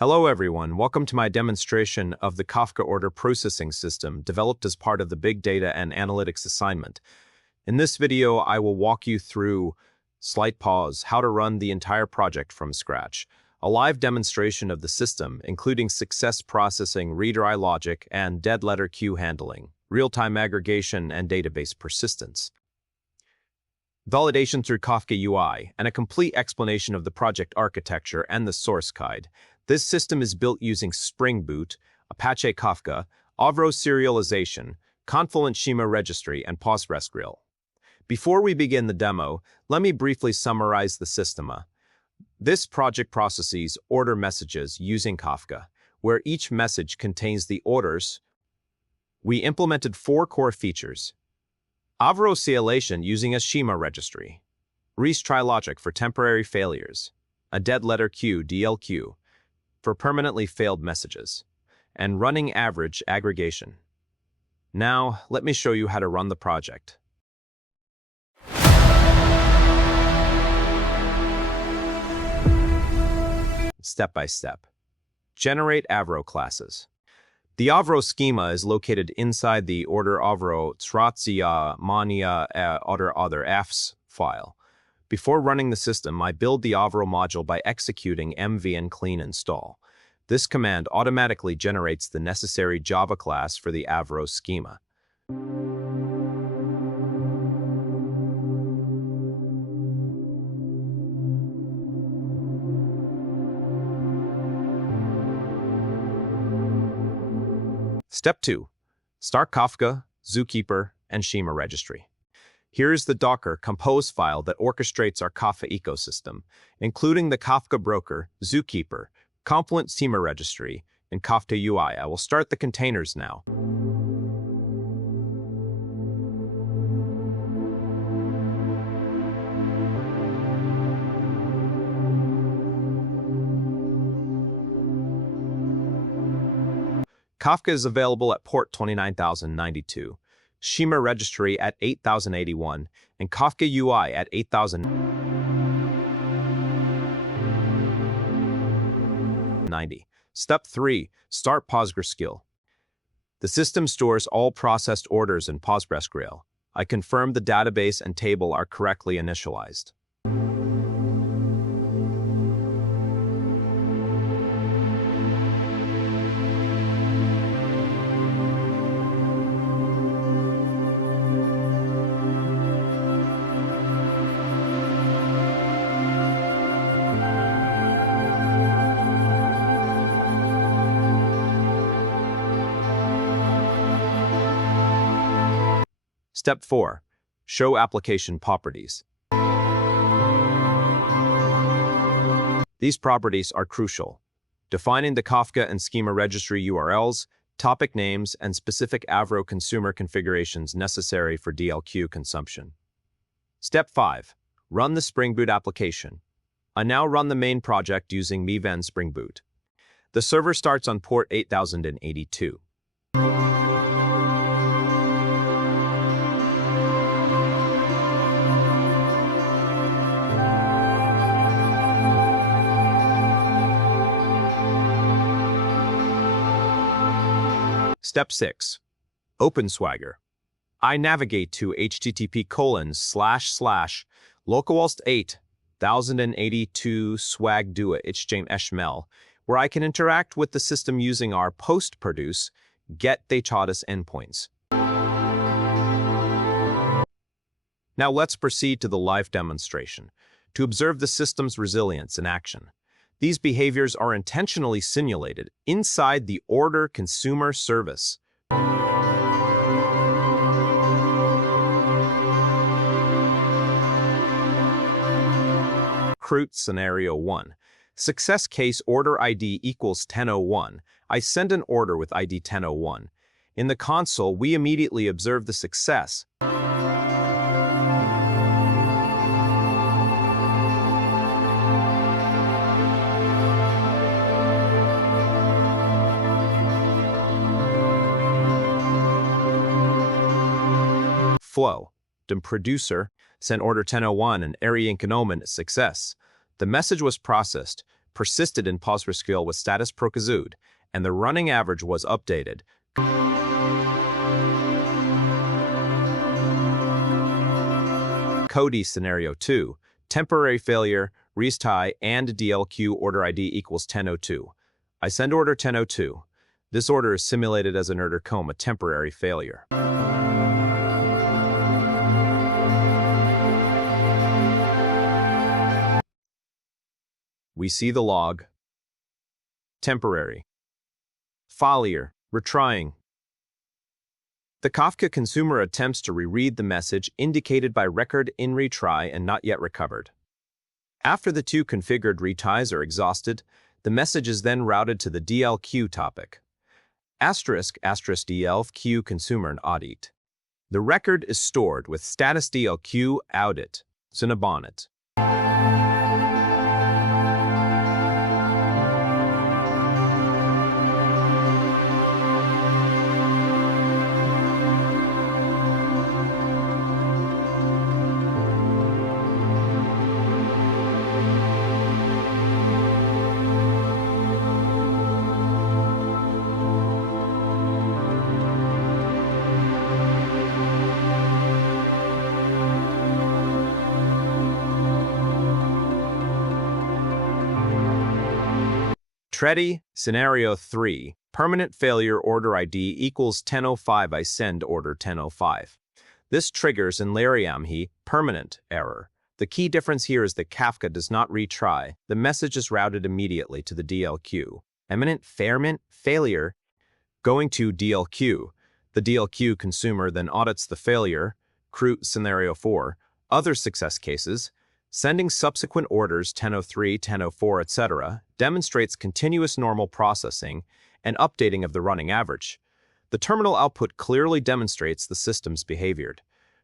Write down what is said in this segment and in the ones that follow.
Hello everyone, welcome to my demonstration of the Kafka Order Processing System developed as part of the Big Data and Analytics assignment. In this video, I will walk you through, slight pause, how to run the entire project from scratch, a live demonstration of the system, including success processing, retry logic, and dead letter queue handling, real-time aggregation, and database persistence. Validation through Kafka UI, and a complete explanation of the project architecture and the source guide. This system is built using Spring Boot, Apache Kafka, Avro Serialization, Confluent Schema Registry, and PostgreSQL. Before we begin the demo, let me briefly summarize the system. This project processes order messages using Kafka, where each message contains the orders. We implemented 4 core features: Avro Serialization using a Schema registry, Retry Logic for temporary failures, a dead letter queue (DLQ) for permanently failed messages, and running average aggregation. Now, let me show you how to run the project. Step by step. Generate Avro classes. The Avro schema is located inside the order Avro Transient mania order other fs file. Before running the system, I build the Avro module by executing mv clean install. This command automatically generates the necessary Java class for the Avro schema. Step 2. Start Kafka, Zookeeper, and Schema registry. Here is the Docker compose file that orchestrates our Kafka ecosystem, including the Kafka broker, Zookeeper, Confluent Schema registry, and Kafka UI. I will start the containers now. Kafka is available at port 29092. Schema registry at 8081, and Kafka UI at 8090. Step 3. Start PostgreSQL. The system stores all processed orders in PostgreSQL. I confirm the database and table are correctly initialized. Step 4. Show application properties. These properties are crucial, defining the Kafka and Schema registry URLs, topic names, and specific Avro consumer configurations necessary for DLQ consumption. Step 5. Run the Spring Boot application. I now run the main project using Miven Spring Boot. The server starts on port 8082. Step 6. Open Swagger. I navigate to http://localhost 8082 swagdua HTML, where I can interact with the system using our post-produce get datatus endpoints. Now let's proceed to the live demonstration to observe the system's resilience in action. These behaviors are intentionally simulated inside the order consumer service. Crude Scenario 1. Success case order ID equals 1001. I send an order with ID 1001. In the console, we immediately observe the success. Flow. The producer sent order 1001 and area economen success. The message was processed. persisted in PostgreSQL with status procazud, and the running average was updated. Code scenario 2, temporary failure, retry and DLQ order ID equals 1002. I send order 1002. This order is simulated as an order a temporary failure. We see the log. Temporary. Failure. Retrying. The Kafka consumer attempts to reread the message indicated by record in retry and not yet recovered. After the two configured retries are exhausted, the message is then routed to the DLQ topic. **DLQ consumer and audit. The record is stored with status DLQ audit, Cinnabonnet. Retry scenario 3, permanent failure order ID equals 1005. I send order 1005. This triggers in Lariamhi permanent error. The key difference here is that Kafka does not retry. The message is routed immediately to the DLQ. Eminent failure going to DLQ. The DLQ consumer then audits the failure. Crude scenario 4. Other success cases. Sending subsequent orders 1003, 1004, etc. demonstrates continuous normal processing and updating of the running average. The terminal output clearly demonstrates the system's behavior.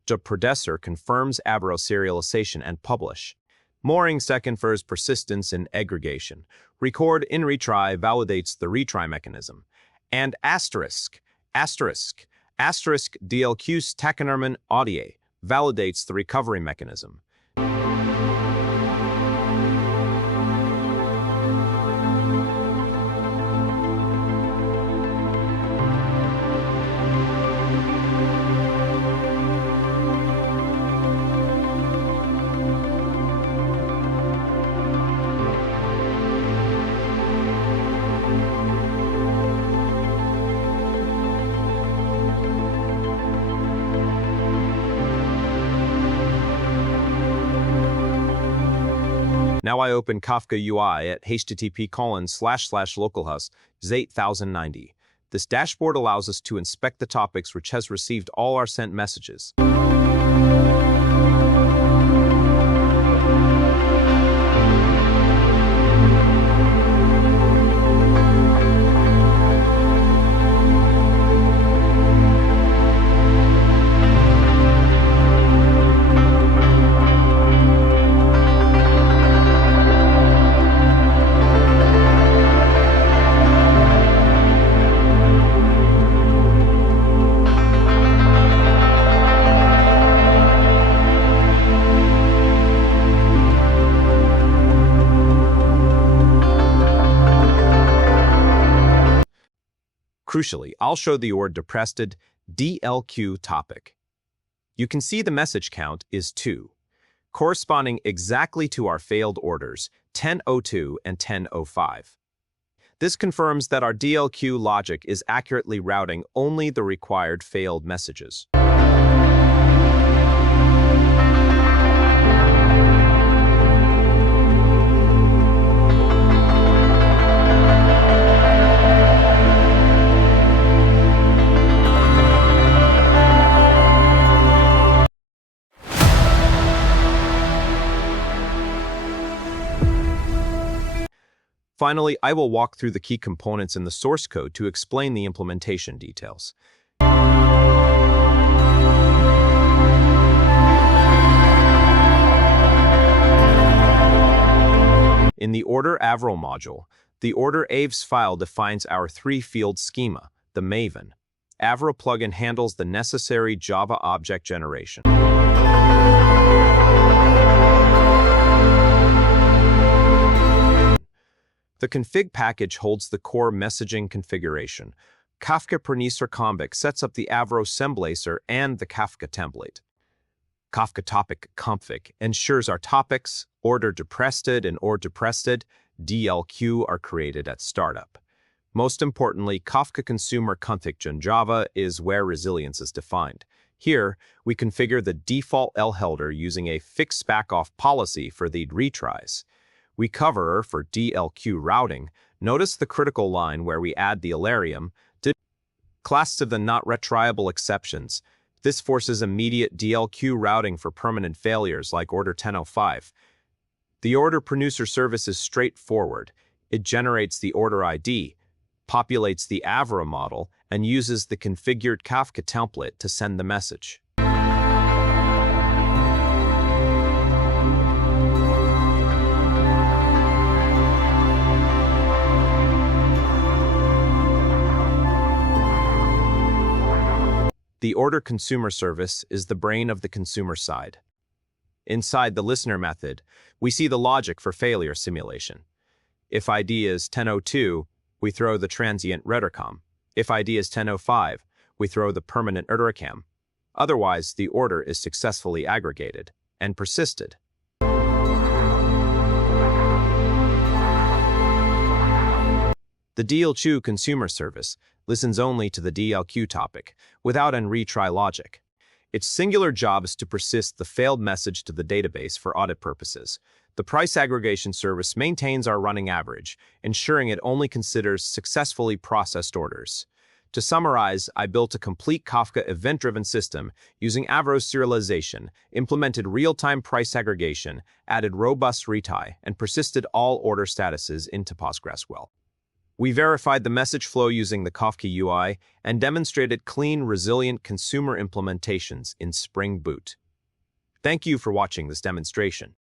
The processor confirms Avro Serialization and publish. Mooring confers persistence in aggregation. Record in retry validates the retry mechanism. And DLQ's Takenarman audio validates the recovery mechanism. Now I open Kafka UI at http://localhost 8090. This dashboard allows us to inspect the topics which has received all our sent messages. Crucially, I'll show the order depressed DLQ topic. You can see the message count is 2, corresponding exactly to our failed orders 1002 and 1005. This confirms that our DLQ logic is accurately routing only the required failed messages. Finally, I will walk through the key components in the source code to explain the implementation details. In the order Avro module, the order Aves file defines our three-field schema, the Maven. Avro plugin handles the necessary Java object generation. The config package holds the core messaging configuration. Kafka Producer Config sets up the Avro Serialization and the Kafka template. Kafka Topic Config ensures our topics, order depressed and order depressed, DLQ are created at startup. Most importantly, Kafka Consumer Config in Java is where resilience is defined. Here, we configure the default L-header using a fixed backoff policy for the retries. We cover for DLQ routing. Notice the critical line where we add the alarium to class of the not retriable exceptions. This forces immediate DLQ routing for permanent failures like order 1005. The order producer service is straightforward. It generates the order ID, populates the Avro model, and uses the configured Kafka template to send the message. The order consumer service is the brain of the consumer side. Inside the listener method, we see the logic for failure simulation. If ID is 1002, we throw the transient returcom. If ID is 1005, we throw the permanent returcam. Otherwise, the order is successfully aggregated and persisted. The DLQ consumer service listens only to the DLQ topic, without an retry logic. Its singular job is to persist the failed message to the database for audit purposes. The price aggregation service maintains our running average, ensuring it only considers successfully processed orders. To summarize, I built a complete Kafka event-driven system using Avro Serialization, implemented real-time price aggregation, added robust retry, and persisted all order statuses into PostgreSQL. We verified the message flow using the Kafka UI and demonstrated clean, resilient consumer implementations in Spring Boot. Thank you for watching this demonstration.